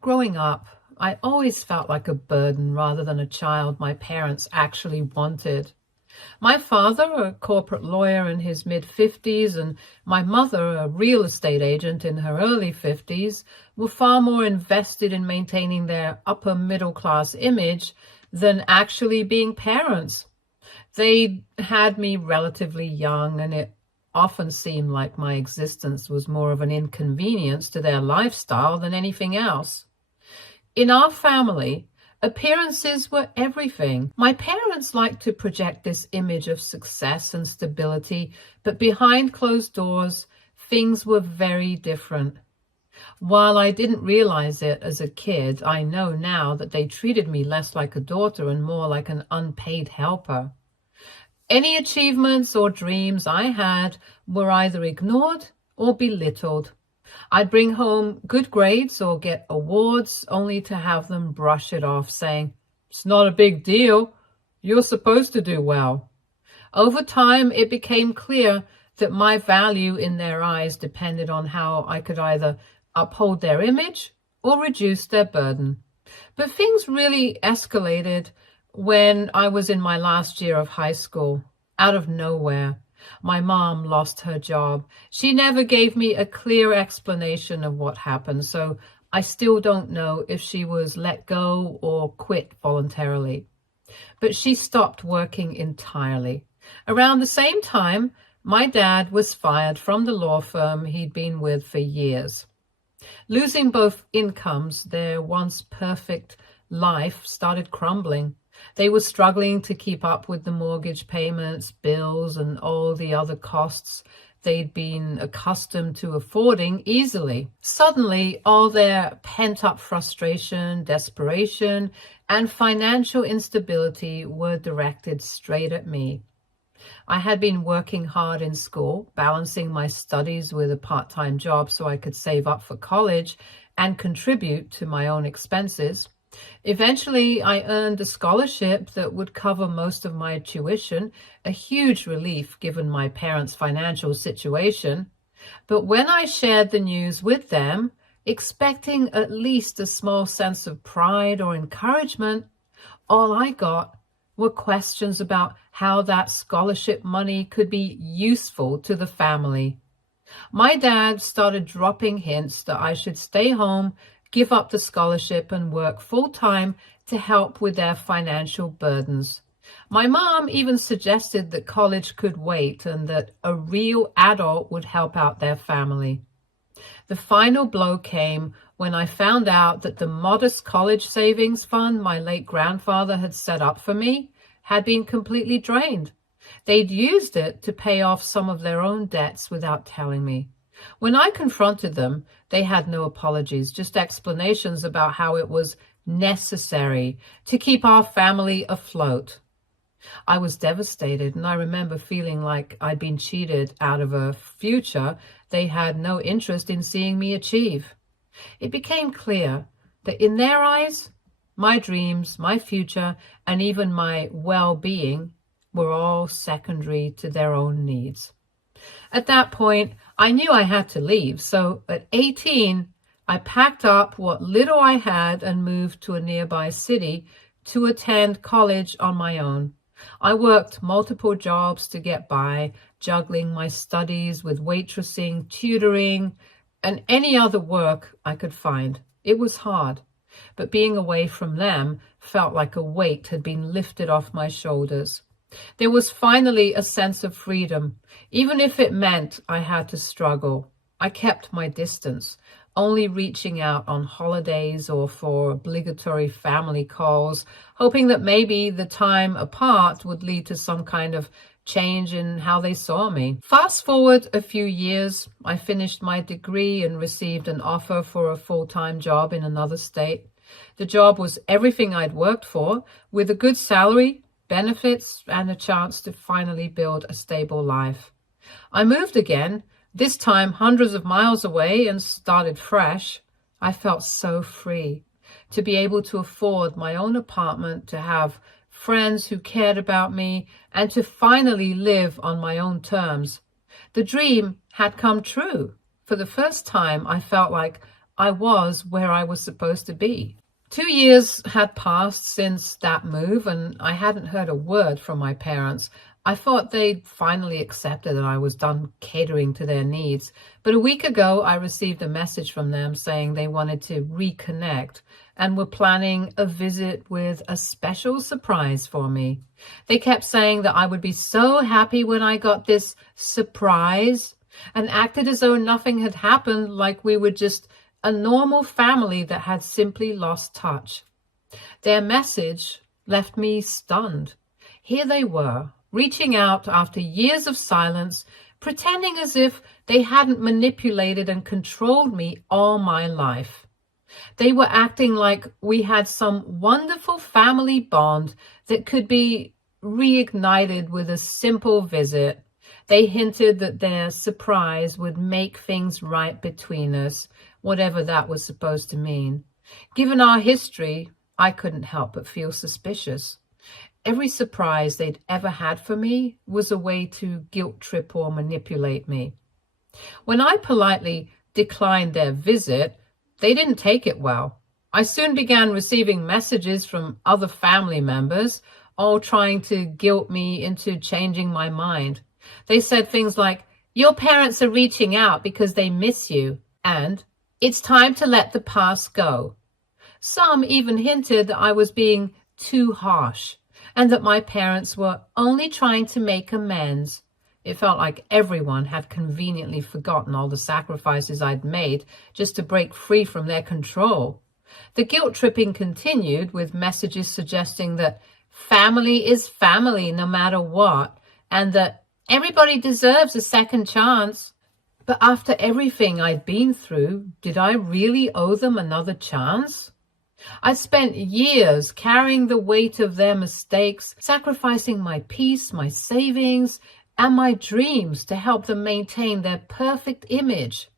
Growing up, I always felt like a burden rather than a child my parents actually wanted. My father, a corporate lawyer in his mid-50s, and my mother, a real estate agent in her early 50s, were far more invested in maintaining their upper middle class image than actually being parents. They had me relatively young, and it often seemed like my existence was more of an inconvenience to their lifestyle than anything else. In our family, appearances were everything. My parents liked to project this image of success and stability, but behind closed doors, things were very different. While I didn't realize it as a kid, I know now that they treated me less like a daughter and more like an unpaid helper. Any achievements or dreams I had were either ignored or belittled. I'd bring home good grades or get awards only to have them brush it off, saying, "It's not a big deal. You're supposed to do well." Over time, it became clear that my value in their eyes depended on how I could either uphold their image or reduce their burden. But things really escalated when I was in my last year of high school. Out of nowhere, my mom lost her job. She never gave me a clear explanation of what happened, so I still don't know if she was let go or quit voluntarily. But she stopped working entirely. Around the same time, my dad was fired from the law firm he'd been with for years. Losing both incomes, their once perfect life started crumbling. They were struggling to keep up with the mortgage payments, bills, and all the other costs they'd been accustomed to affording easily. Suddenly, all their pent-up frustration, desperation, and financial instability were directed straight at me. I had been working hard in school, balancing my studies with a part-time job so I could save up for college and contribute to my own expenses. Eventually, I earned a scholarship that would cover most of my tuition, a huge relief given my parents' financial situation. But when I shared the news with them, expecting at least a small sense of pride or encouragement, all I got were questions about how that scholarship money could be useful to the family. My dad started dropping hints that I should stay home, give up the scholarship, and work full-time to help with their financial burdens. My mom even suggested that college could wait and that a real adult would help out their family. The final blow came when I found out that the modest college savings fund my late grandfather had set up for me had been completely drained. They'd used it to pay off some of their own debts without telling me. When I confronted them, they had no apologies, just explanations about how it was necessary to keep our family afloat. I was devastated, and I remember feeling like I'd been cheated out of a future they had no interest in seeing me achieve. It became clear that in their eyes, my dreams, my future, and even my well-being were all secondary to their own needs. At that point, I knew I had to leave, so at 18, I packed up what little I had and moved to a nearby city to attend college on my own. I worked multiple jobs to get by, juggling my studies with waitressing, tutoring, and any other work I could find. It was hard, but being away from them felt like a weight had been lifted off my shoulders. There was finally a sense of freedom, even if it meant I had to struggle. I kept my distance, only reaching out on holidays or for obligatory family calls, hoping that maybe the time apart would lead to some kind of change in how they saw me. Fast forward a few years, I finished my degree and received an offer for a full-time job in another state. The job was everything I'd worked for, with a good salary, benefits, and a chance to finally build a stable life. I moved again, this time hundreds of miles away, and started fresh. I felt so free to be able to afford my own apartment, to have friends who cared about me, and to finally live on my own terms. The dream had come true. For the first time, I felt like I was where I was supposed to be. 2 years had passed since that move, and I hadn't heard a word from my parents. I thought they'd finally accepted that I was done catering to their needs. But a week ago, I received a message from them saying they wanted to reconnect and were planning a visit with a special surprise for me. They kept saying that I would be so happy when I got this surprise, and acted as though nothing had happened, like we were just a normal family that had simply lost touch. Their message left me stunned. Here they were, reaching out after years of silence, pretending as if they hadn't manipulated and controlled me all my life. They were acting like we had some wonderful family bond that could be reignited with a simple visit. They hinted that their surprise would make things right between us, whatever that was supposed to mean. Given our history, I couldn't help but feel suspicious. Every surprise they'd ever had for me was a way to guilt trip or manipulate me. When I politely declined their visit, they didn't take it well. I soon began receiving messages from other family members, all trying to guilt me into changing my mind. They said things like, "Your parents are reaching out because they miss you," and "It's time to let the past go." Some even hinted that I was being too harsh and that my parents were only trying to make amends. It felt like everyone had conveniently forgotten all the sacrifices I'd made just to break free from their control. The guilt tripping continued with messages suggesting that family is family no matter what, and that everybody deserves a second chance. But after everything I'd been through, did I really owe them another chance? I'd spent years carrying the weight of their mistakes, sacrificing my peace, my savings, and my dreams to help them maintain their perfect image.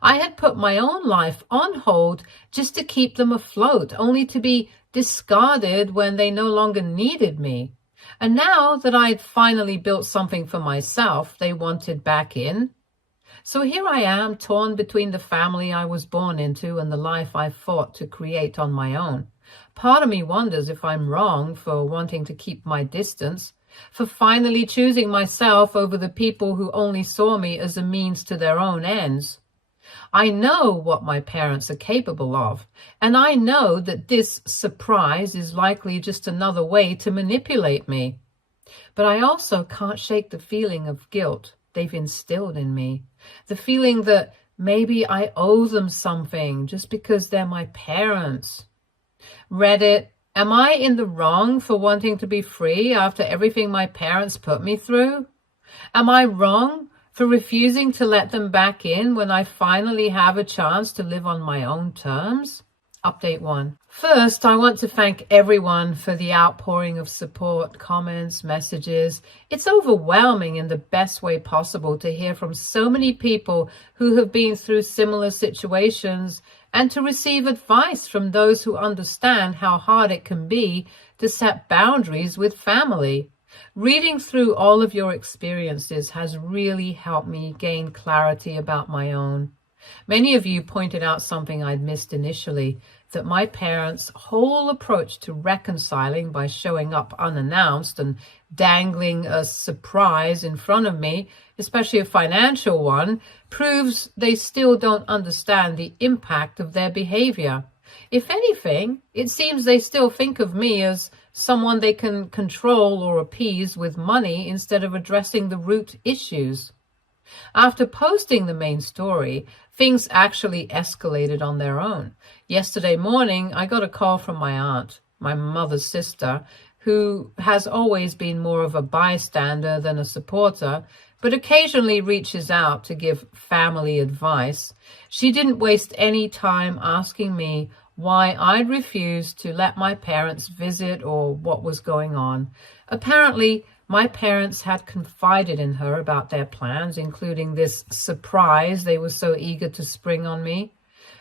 I had put my own life on hold just to keep them afloat, only to be discarded when they no longer needed me. And now that I'd finally built something for myself, they wanted back in. So here I am, torn between the family I was born into and the life I fought to create on my own. Part of me wonders if I'm wrong for wanting to keep my distance, for finally choosing myself over the people who only saw me as a means to their own ends. I know what my parents are capable of, and I know that this surprise is likely just another way to manipulate me. But I also can't shake the feeling of guilt they've instilled in me, the feeling that maybe I owe them something just because they're my parents. Reddit, am I in the wrong for wanting to be free after everything my parents put me through? Am I wrong for refusing to let them back in when I finally have a chance to live on my own terms? Update 1. First, I want to thank everyone for the outpouring of support, comments, messages. It's overwhelming in the best way possible to hear from so many people who have been through similar situations and to receive advice from those who understand how hard it can be to set boundaries with family. Reading through all of your experiences has really helped me gain clarity about my own. Many of you pointed out something I'd missed initially, that my parents' whole approach to reconciling by showing up unannounced and dangling a surprise in front of me, especially a financial one, proves they still don't understand the impact of their behavior. If anything, it seems they still think of me as someone they can control or appease with money instead of addressing the root issues. After posting the main story, things actually escalated on their own. Yesterday morning, I got a call from my aunt, my mother's sister, who has always been more of a bystander than a supporter, but occasionally reaches out to give family advice. She didn't waste any time asking me why I'd refused to let my parents visit or what was going on. Apparently, my parents had confided in her about their plans, including this surprise they were so eager to spring on me.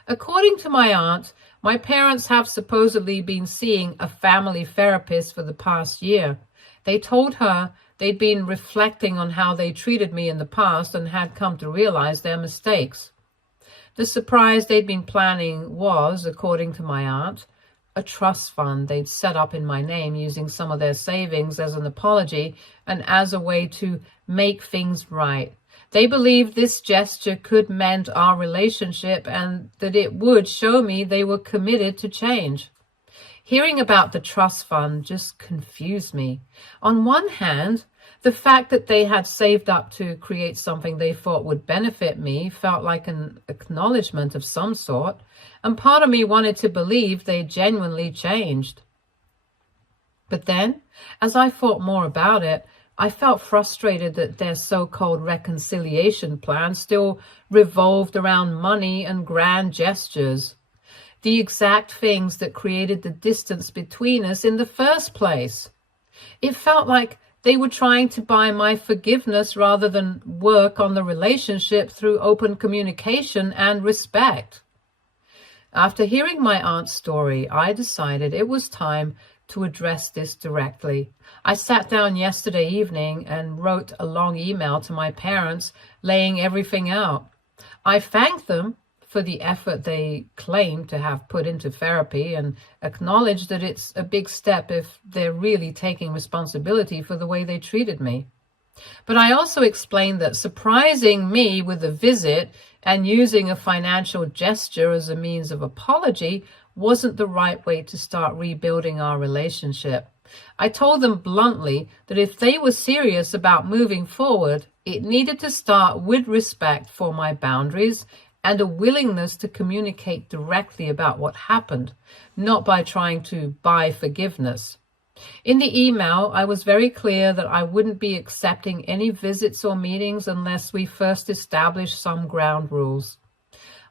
According to my aunt, my parents have supposedly been seeing a family therapist for the past year. They told her they'd been reflecting on how they treated me in the past and had come to realize their mistakes. The surprise they'd been planning was, according to my aunt, a trust fund they'd set up in my name using some of their savings as an apology and as a way to make things right. They believed this gesture could mend our relationship and that it would show me they were committed to change. Hearing about the trust fund just confused me. On one hand, the fact that they had saved up to create something they thought would benefit me felt like an acknowledgement of some sort, and part of me wanted to believe they genuinely changed. But then, as I thought more about it, I felt frustrated that their so-called reconciliation plan still revolved around money and grand gestures, the exact things that created the distance between us in the first place. It felt like they were trying to buy my forgiveness rather than work on the relationship through open communication and respect. After hearing my aunt's story, I decided it was time to address this directly. I sat down yesterday evening and wrote a long email to my parents, laying everything out. I thanked them for the effort they claim to have put into therapy and acknowledge that it's a big step if they're really taking responsibility for the way they treated me. But I also explained that surprising me with a visit and using a financial gesture as a means of apology wasn't the right way to start rebuilding our relationship. I told them bluntly that if they were serious about moving forward, it needed to start with respect for my boundaries and a willingness to communicate directly about what happened, not by trying to buy forgiveness. In the email, I was very clear that I wouldn't be accepting any visits or meetings unless we first established some ground rules.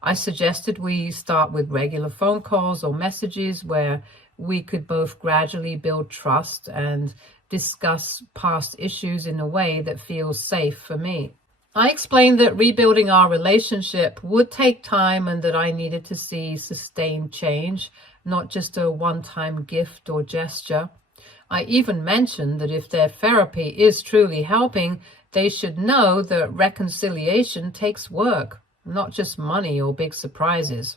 I suggested we start with regular phone calls or messages where we could both gradually build trust and discuss past issues in a way that feels safe for me. I explained that rebuilding our relationship would take time and that I needed to see sustained change, not just a one-time gift or gesture. I even mentioned that if their therapy is truly helping, they should know that reconciliation takes work, not just money or big surprises.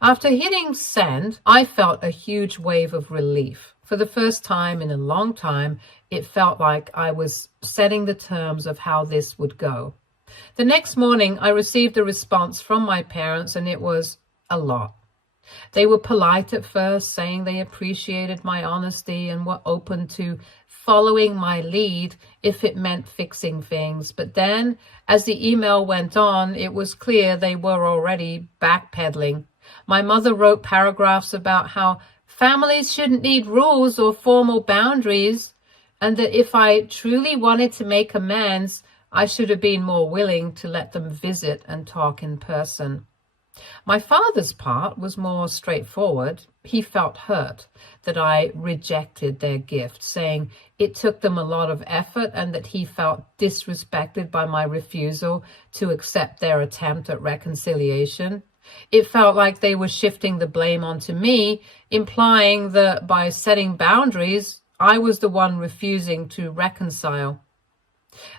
After hitting send, I felt a huge wave of relief. For the first time in a long time, it felt like I was setting the terms of how this would go. The next morning, I received a response from my parents, and it was a lot. They were polite at first, saying they appreciated my honesty and were open to following my lead if it meant fixing things. But then, as the email went on, it was clear they were already backpedaling. My mother wrote paragraphs about how families shouldn't need rules or formal boundaries, and that if I truly wanted to make amends, I should have been more willing to let them visit and talk in person. My father's part was more straightforward. He felt hurt that I rejected their gift, saying it took them a lot of effort and that he felt disrespected by my refusal to accept their attempt at reconciliation. It felt like they were shifting the blame onto me, implying that by setting boundaries, I was the one refusing to reconcile.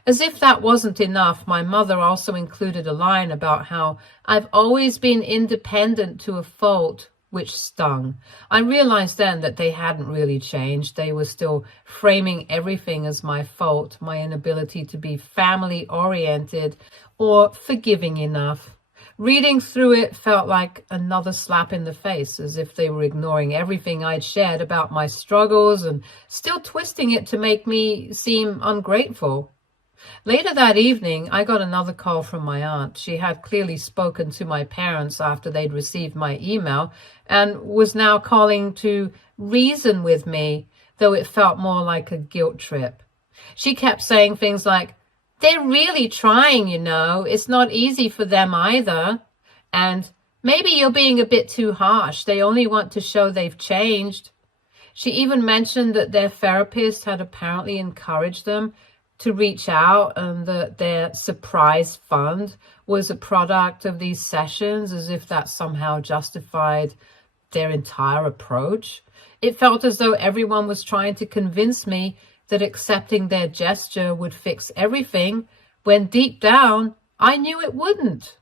As if that wasn't enough, my mother also included a line about how I've always been independent to a fault, which stung. I realized then that they hadn't really changed. They were still framing everything as my fault, my inability to be family-oriented or forgiving enough. Reading through it felt like another slap in the face, as if they were ignoring everything I'd shared about my struggles and still twisting it to make me seem ungrateful. Later that evening, I got another call from my aunt. She had clearly spoken to my parents after they'd received my email and was now calling to reason with me, though it felt more like a guilt trip. She kept saying things like, "They're really trying, you know. It's not easy for them either. And maybe you're being a bit too harsh. They only want to show they've changed." She even mentioned that their therapist had apparently encouraged them to reach out and that their surprise fund was a product of these sessions, as if that somehow justified their entire approach. It felt as though everyone was trying to convince me that accepting their gesture would fix everything, when deep down, I knew it wouldn't.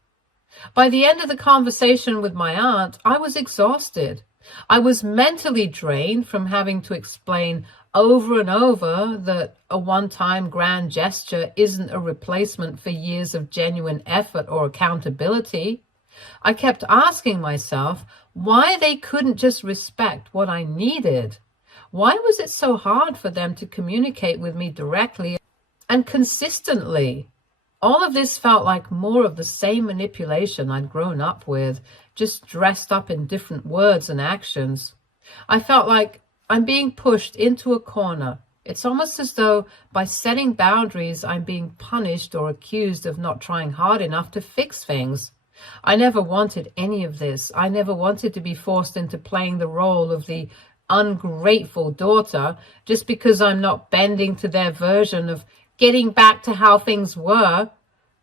By the end of the conversation with my aunt, I was exhausted. I was mentally drained from having to explain over and over that a one-time grand gesture isn't a replacement for years of genuine effort or accountability. I kept asking myself why they couldn't just respect what I needed. Why was it so hard for them to communicate with me directly and consistently? All of this felt like more of the same manipulation I'd grown up with, just dressed up in different words and actions. I felt like I'm being pushed into a corner. It's almost as though by setting boundaries, I'm being punished or accused of not trying hard enough to fix things. I never wanted any of this. I never wanted to be forced into playing the role of the ungrateful daughter just because I'm not bending to their version of getting back to how things were.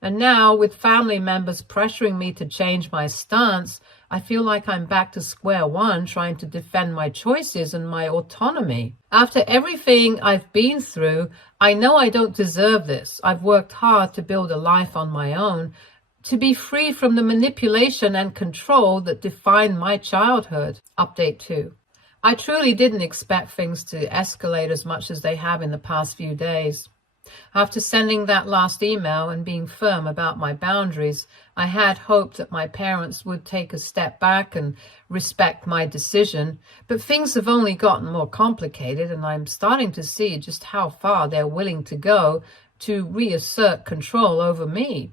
And now, with family members pressuring me to change my stance, I feel like I'm back to square one trying to defend my choices and my autonomy. After everything I've been through, I know I don't deserve this. I've worked hard to build a life on my own, to be free from the manipulation and control that defined my childhood. Update 2. I truly didn't expect things to escalate as much as they have in the past few days. After sending that last email and being firm about my boundaries, I had hoped that my parents would take a step back and respect my decision, but things have only gotten more complicated, and I'm starting to see just how far they're willing to go to reassert control over me.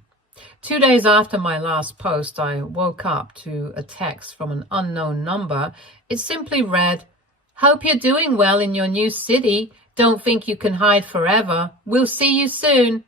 2 days after my last post, I woke up to a text from an unknown number. It simply read, "Hope you're doing well in your new city. Don't think you can hide forever. We'll see you soon."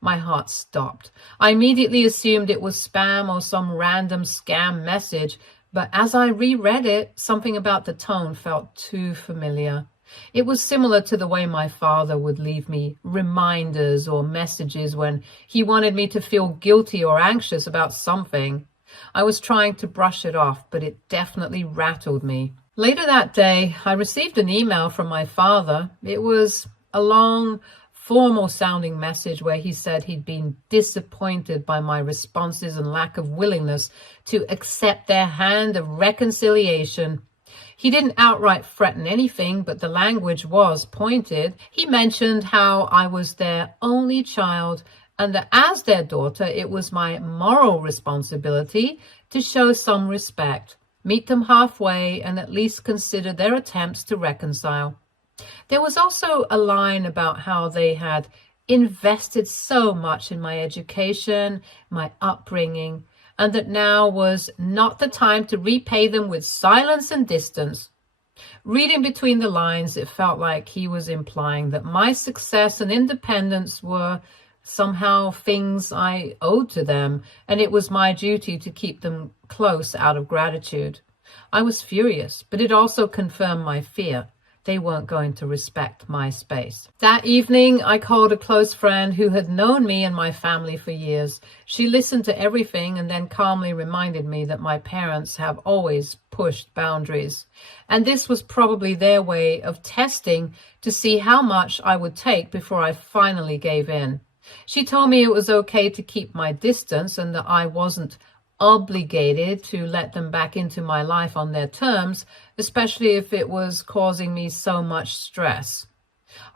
My heart stopped. I immediately assumed it was spam or some random scam message, but as I reread it, something about the tone felt too familiar. It was similar to the way my father would leave me reminders or messages when he wanted me to feel guilty or anxious about something. I was trying to brush it off, but it definitely rattled me. Later that day, I received an email from my father. It was a long, formal-sounding message where he said he'd been disappointed by my responses and lack of willingness to accept their hand of reconciliation. He didn't outright threaten anything, but the language was pointed. He mentioned how I was their only child and that as their daughter, it was my moral responsibility to show some respect, meet them halfway, and at least consider their attempts to reconcile. There was also a line about how they had invested so much in my education, my upbringing, and that now was not the time to repay them with silence and distance. Reading between the lines, it felt like he was implying that my success and independence were somehow things I owed to them, and it was my duty to keep them close out of gratitude. I was furious, but it also confirmed my fear. They weren't going to respect my space. That evening, I called a close friend who had known me and my family for years. She listened to everything and then calmly reminded me that my parents have always pushed boundaries. And this was probably their way of testing to see how much I would take before I finally gave in. She told me it was okay to keep my distance and that I wasn't obligated to let them back into my life on their terms, especially if it was causing me so much stress.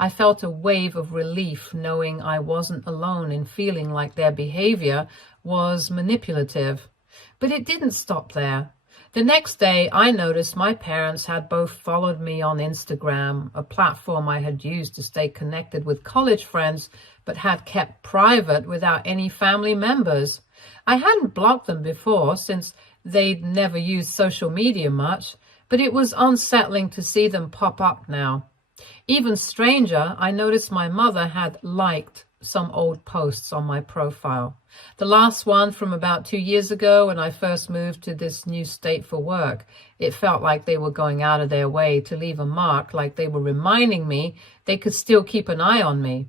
I felt a wave of relief knowing I wasn't alone in feeling like their behavior was manipulative. But it didn't stop there. The next day, I noticed my parents had both followed me on Instagram, a platform I had used to stay connected with college friends, but had kept private without any family members. I hadn't blocked them before since they'd never used social media much, but it was unsettling to see them pop up now. Even stranger, I noticed my mother had liked some old posts on my profile. The last one from about 2 years ago when I first moved to this new state for work. It felt like they were going out of their way to leave a mark, like they were reminding me they could still keep an eye on me.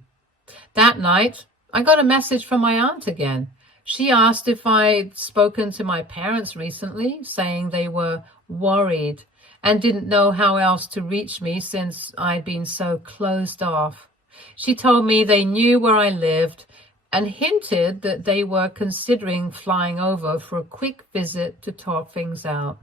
That night, I got a message from my aunt again. She asked if I'd spoken to my parents recently, saying they were worried and didn't know how else to reach me since I'd been so closed off. She told me they knew where I lived and hinted that they were considering flying over for a quick visit to talk things out.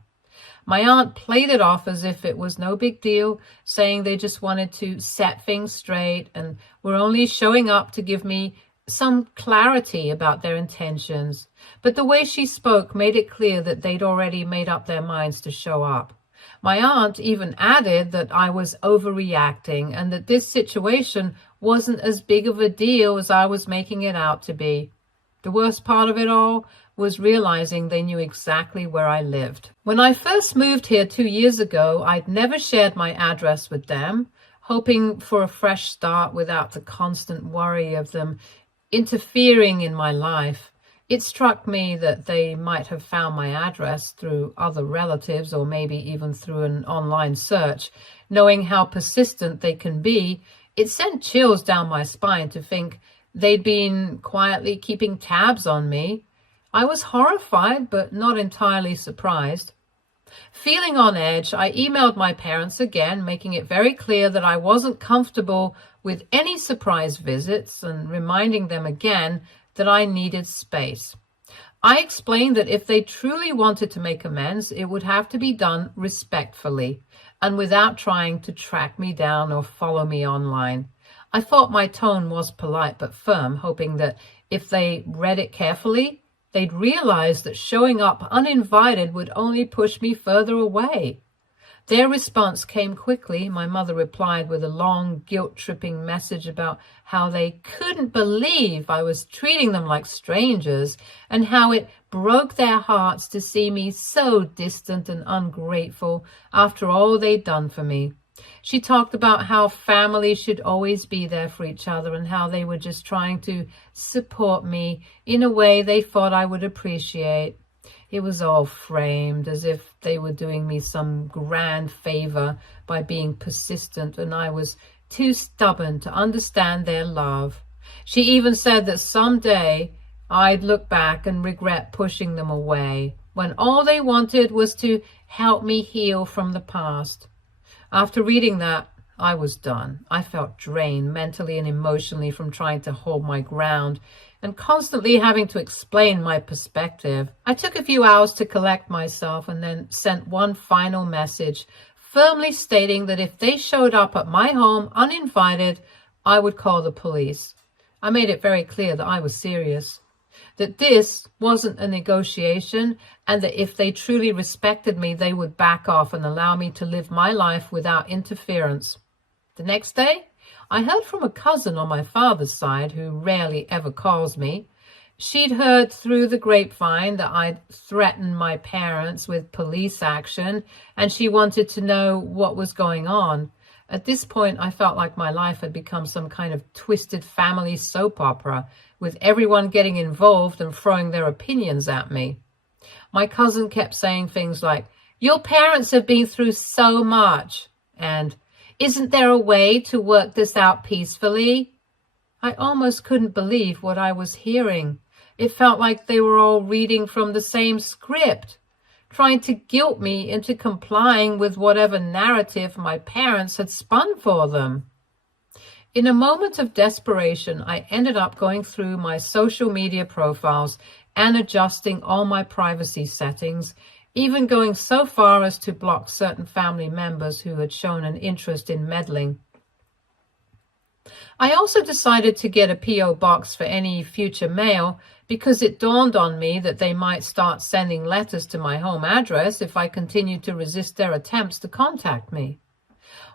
My aunt played it off as if it was no big deal, saying they just wanted to set things straight and were only showing up to give me some clarity about their intentions. But the way she spoke made it clear that they'd already made up their minds to show up. My aunt even added that I was overreacting and that this situation wasn't as big of a deal as I was making it out to be. The worst part of it all was realizing they knew exactly where I lived. When I first moved here 2 years ago, I'd never shared my address with them, hoping for a fresh start without the constant worry of them interfering in my life. It struck me that they might have found my address through other relatives or maybe even through an online search. Knowing how persistent they can be, it sent chills down my spine to think they'd been quietly keeping tabs on me. I was horrified, but not entirely surprised. Feeling on edge, I emailed my parents again, making it very clear that I wasn't comfortable with any surprise visits and reminding them again that I needed space. I explained that if they truly wanted to make amends, it would have to be done respectfully and without trying to track me down or follow me online. I thought my tone was polite but firm, hoping that if they read it carefully, they'd realize that showing up uninvited would only push me further away. Their response came quickly. My mother replied with a long, guilt-tripping message about how they couldn't believe I was treating them like strangers and how it broke their hearts to see me so distant and ungrateful after all they'd done for me. She talked about how family should always be there for each other and how they were just trying to support me in a way they thought I would appreciate. It was all framed as if they were doing me some grand favor by being persistent, and I was too stubborn to understand their love. She even said that someday I'd look back and regret pushing them away, when all they wanted was to help me heal from the past. After reading that, I was done. I felt drained mentally and emotionally from trying to hold my ground and constantly having to explain my perspective. I took a few hours to collect myself and then sent one final message, firmly stating that if they showed up at my home uninvited, I would call the police. I made it very clear that I was serious, that this wasn't a negotiation, and that if they truly respected me, they would back off and allow me to live my life without interference. The next day, I heard from a cousin on my father's side who rarely ever calls me. She'd heard through the grapevine that I'd threatened my parents with police action, and she wanted to know what was going on. At this point, I felt like my life had become some kind of twisted family soap opera, with everyone getting involved and throwing their opinions at me. My cousin kept saying things like, "Your parents have been through so much," and "Isn't there a way to work this out peacefully?" I almost couldn't believe what I was hearing. It felt like they were all reading from the same script, trying to guilt me into complying with whatever narrative my parents had spun for them. In a moment of desperation, I ended up going through my social media profiles and adjusting all my privacy settings, even going so far as to block certain family members who had shown an interest in meddling. I also decided to get a P.O. box for any future mail because it dawned on me that they might start sending letters to my home address if I continued to resist their attempts to contact me.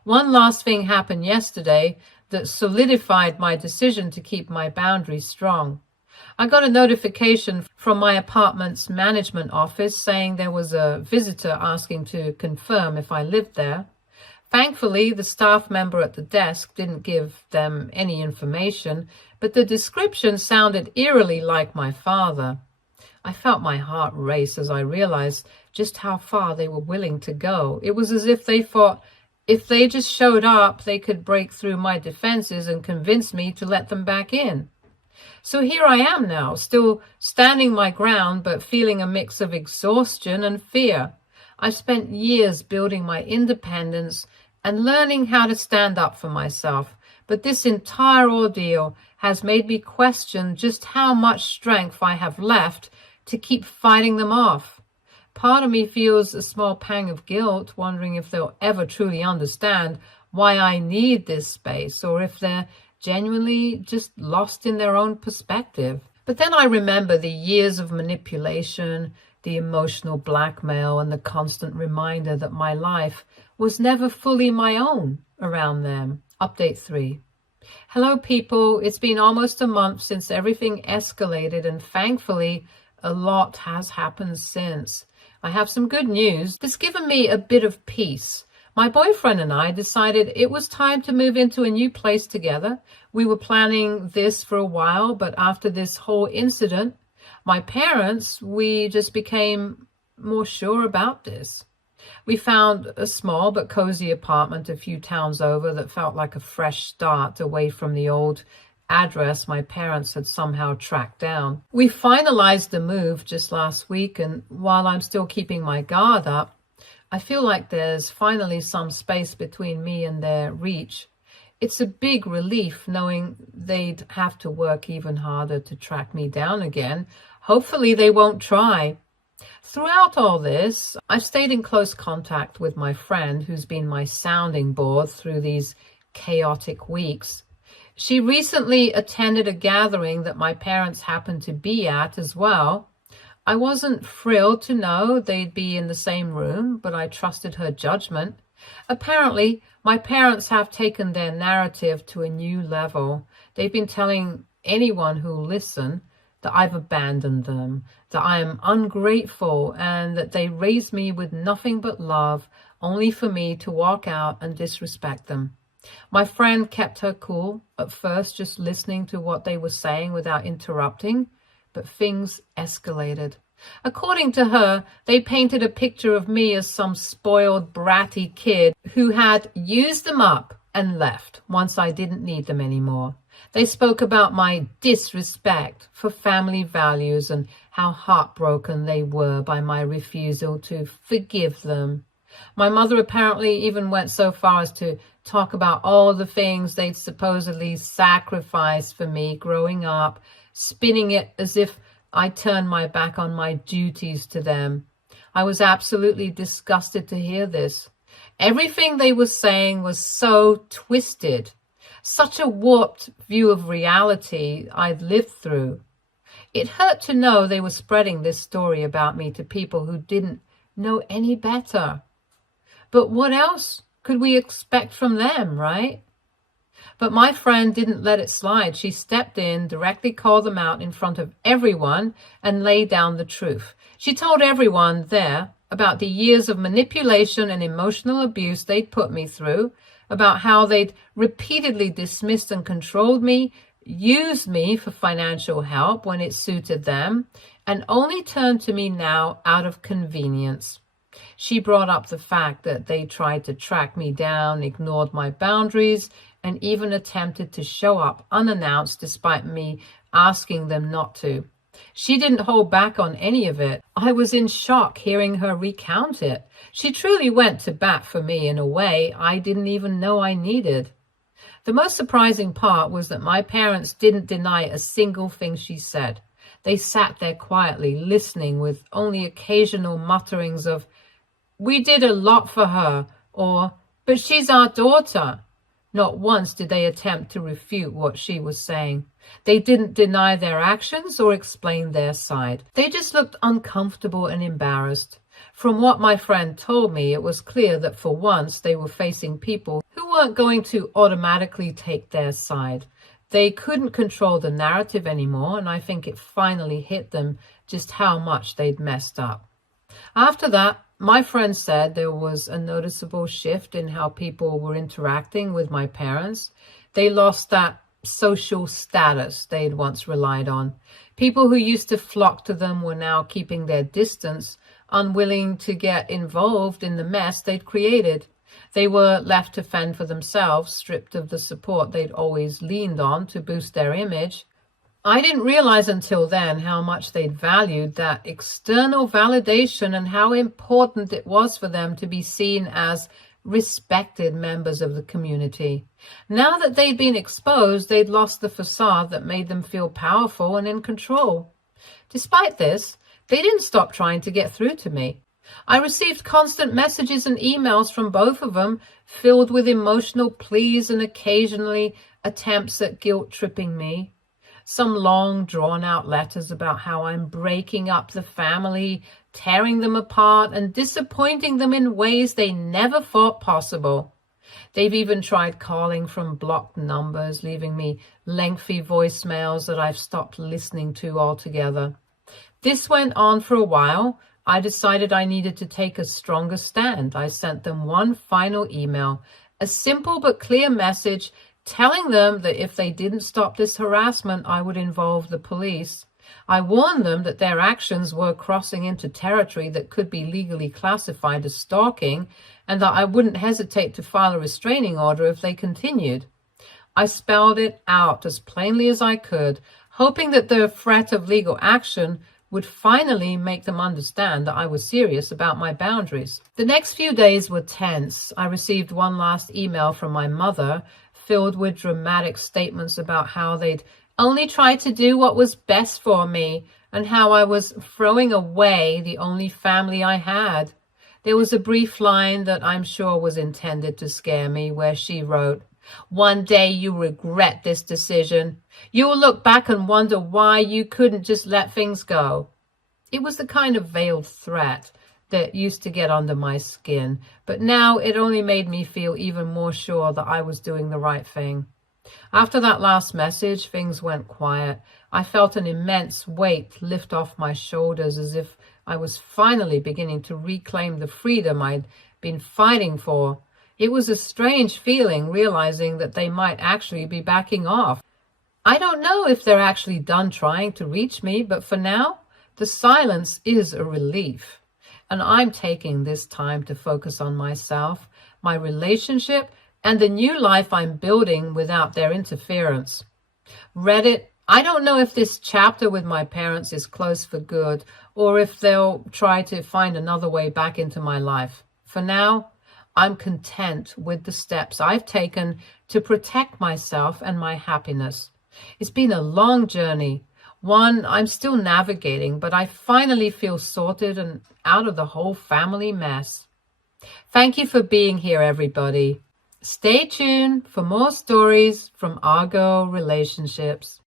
One last thing happened yesterday that solidified my decision to keep my boundaries strong. I got a notification from my apartment's management office saying there was a visitor asking to confirm if I lived there. Thankfully, the staff member at the desk didn't give them any information, but the description sounded eerily like my father. I felt my heart race as I realized just how far they were willing to go. It was as if they thought if they just showed up, they could break through my defenses and convince me to let them back in. So here I am now, still standing my ground, but feeling a mix of exhaustion and fear. I've spent years building my independence and learning how to stand up for myself, but this entire ordeal has made me question just how much strength I have left to keep fighting them off. Part of me feels a small pang of guilt, wondering if they'll ever truly understand why I need this space, or if they're genuinely just lost in their own perspective. But then I remember the years of manipulation, the emotional blackmail, and the constant reminder that my life was never fully my own around them. Update 3. Hello, people. It's been almost a month since everything escalated, and thankfully, a lot has happened since. I have some good news. It's given me a bit of peace. My boyfriend and I decided it was time to move into a new place together. We were planning this for a while, but after this whole incident, my parents, we just became more sure about this. We found a small but cozy apartment a few towns over that felt like a fresh start away from the old address my parents had somehow tracked down. We finalized the move just last week, and while I'm still keeping my guard up, I feel like there's finally some space between me and their reach. It's a big relief knowing they'd have to work even harder to track me down again. Hopefully they won't try. Throughout all this, I've stayed in close contact with my friend who's been my sounding board through these chaotic weeks. She recently attended a gathering that my parents happened to be at as well. I wasn't thrilled to know they'd be in the same room, but I trusted her judgment. Apparently, my parents have taken their narrative to a new level. They've been telling anyone who'll listen that I've abandoned them, that I am ungrateful, and that they raised me with nothing but love, only for me to walk out and disrespect them. My friend kept her cool at first, just listening to what they were saying without interrupting, but things escalated. According to her, they painted a picture of me as some spoiled, bratty kid who had used them up and left once I didn't need them anymore. They spoke about my disrespect for family values and how heartbroken they were by my refusal to forgive them. My mother apparently even went so far as to talk about all the things they'd supposedly sacrificed for me growing up, spinning it as if I turned my back on my duties to them. I was absolutely disgusted to hear this. Everything they were saying was so twisted, such a warped view of reality I'd lived through. It hurt to know they were spreading this story about me to people who didn't know any better. But what else could we expect from them, right? But my friend didn't let it slide. She stepped in, directly called them out in front of everyone, and laid down the truth. She told everyone there about the years of manipulation and emotional abuse they'd put me through, about how they'd repeatedly dismissed and controlled me, used me for financial help when it suited them, and only turned to me now out of convenience. She brought up the fact that they tried to track me down, ignored my boundaries, and even attempted to show up unannounced despite me asking them not to. She didn't hold back on any of it. I was in shock hearing her recount it. She truly went to bat for me in a way I didn't even know I needed. The most surprising part was that my parents didn't deny a single thing she said. They sat there quietly, listening with only occasional mutterings of, "We did a lot for her," or, "But she's our daughter." Not once did they attempt to refute what she was saying. They didn't deny their actions or explain their side. They just looked uncomfortable and embarrassed. From what my friend told me, it was clear that for once they were facing people who weren't going to automatically take their side. They couldn't control the narrative anymore, and I think it finally hit them just how much they'd messed up. After that, my friend said there was a noticeable shift in how people were interacting with my parents. They lost that social status they'd once relied on. People who used to flock to them were now keeping their distance, unwilling to get involved in the mess they'd created. They were left to fend for themselves, stripped of the support they'd always leaned on to boost their image. I didn't realize until then how much they'd valued that external validation and how important it was for them to be seen as respected members of the community. Now that they'd been exposed, they'd lost the facade that made them feel powerful and in control. Despite this, they didn't stop trying to get through to me. I received constant messages and emails from both of them, filled with emotional pleas and occasionally attempts at guilt-tripping me. Some long, drawn-out letters about how I'm breaking up the family, tearing them apart, and disappointing them in ways they never thought possible. They've even tried calling from blocked numbers, leaving me lengthy voicemails that I've stopped listening to altogether. This went on for a while. I decided I needed to take a stronger stand. I sent them one final email, a simple but clear message telling them that if they didn't stop this harassment, I would involve the police. I warned them that their actions were crossing into territory that could be legally classified as stalking, and that I wouldn't hesitate to file a restraining order if they continued. I spelled it out as plainly as I could, hoping that the threat of legal action would finally make them understand that I was serious about my boundaries. The next few days were tense. I received one last email from my mother, filled with dramatic statements about how they'd only tried to do what was best for me and how I was throwing away the only family I had. There was a brief line that I'm sure was intended to scare me, where she wrote, "One day you regret this decision. You will look back and wonder why you couldn't just let things go." It was the kind of veiled threat that used to get under my skin, but now it only made me feel even more sure that I was doing the right thing. After that last message, things went quiet. I felt an immense weight lift off my shoulders, as if I was finally beginning to reclaim the freedom I'd been fighting for. It was a strange feeling, realizing that they might actually be backing off. I don't know if they're actually done trying to reach me, but for now, the silence is a relief. And I'm taking this time to focus on myself, my relationship, and the new life I'm building without their interference. Reddit, I don't know if this chapter with my parents is closed for good, or if they'll try to find another way back into my life. For now, I'm content with the steps I've taken to protect myself and my happiness. It's been a long journey, one I'm still navigating, but I finally feel sorted and out of the whole family mess. Thank you for being here, everybody. Stay tuned for more stories from Argo Relationships.